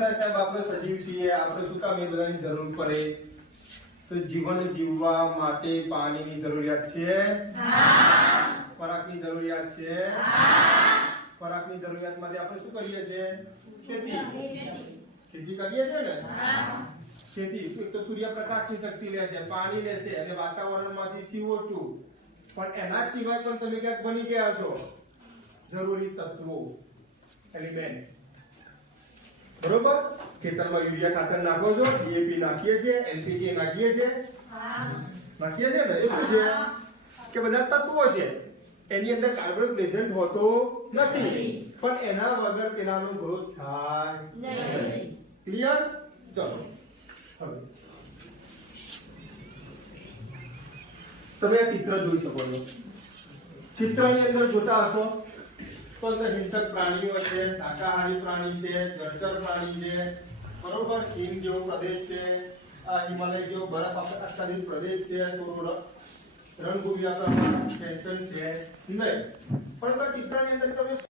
બધા સાહેબ, આપણે સજીવ છીએ, આપણે શું કામ એ બધાની જરૂર પડે? તો જીવન જીવવા માટે પાણીની જરૂરિયાત છે? ખોરાકની જરૂરિયાત છે? ખોરાકની જરૂરિયાત માટે આપણે શું કરીએ છીએ? ખેતી. ખેતી કરીએ છીએ ને? ખેતી. એક તો સૂર્યપ્રકાશની શક્તિ લેશે પાણી લેશે અને વાતાવરણમાંથી CO2. પણ એના સિવાય પણ તમે ક્યાંક બની ગયા છો? જરૂરી તત્વો. એલિમેન્ટ. બરોબર? ખેતરમાં યુરિયા, ખાતર નાખો છો ડીએપી નાખીએ છીએ એનપીકે નાખીએ છીએ. નાખીએ છીએ ને? એ શું છે? કે બધા તત્વો છે. એની અંદર કાર્બન પ્રેઝન્ટ હોતો નથી. પણ એના વગર પેલાનો ગ્રોથ થાય ક્લિયર ચલો. તમે આ ચિત્ર જોઈ શકો છો. ચિત્રની અંદર જોતા હશો. તો હિંસક પ્રાણીઓ છે, શાકાહારી પ્રાણી છે જળચર પ્રાણી છે, બરોબર? હિમ જેવો પ્રદેશ છે, આ હિમાલય જેવો બરફ આચ્છાદિત પ્રદેશ છે, થોડો રણભૂમિ આપણા ટેન્શન છે, નહીં? પણ ચિત્રની અંદર તમે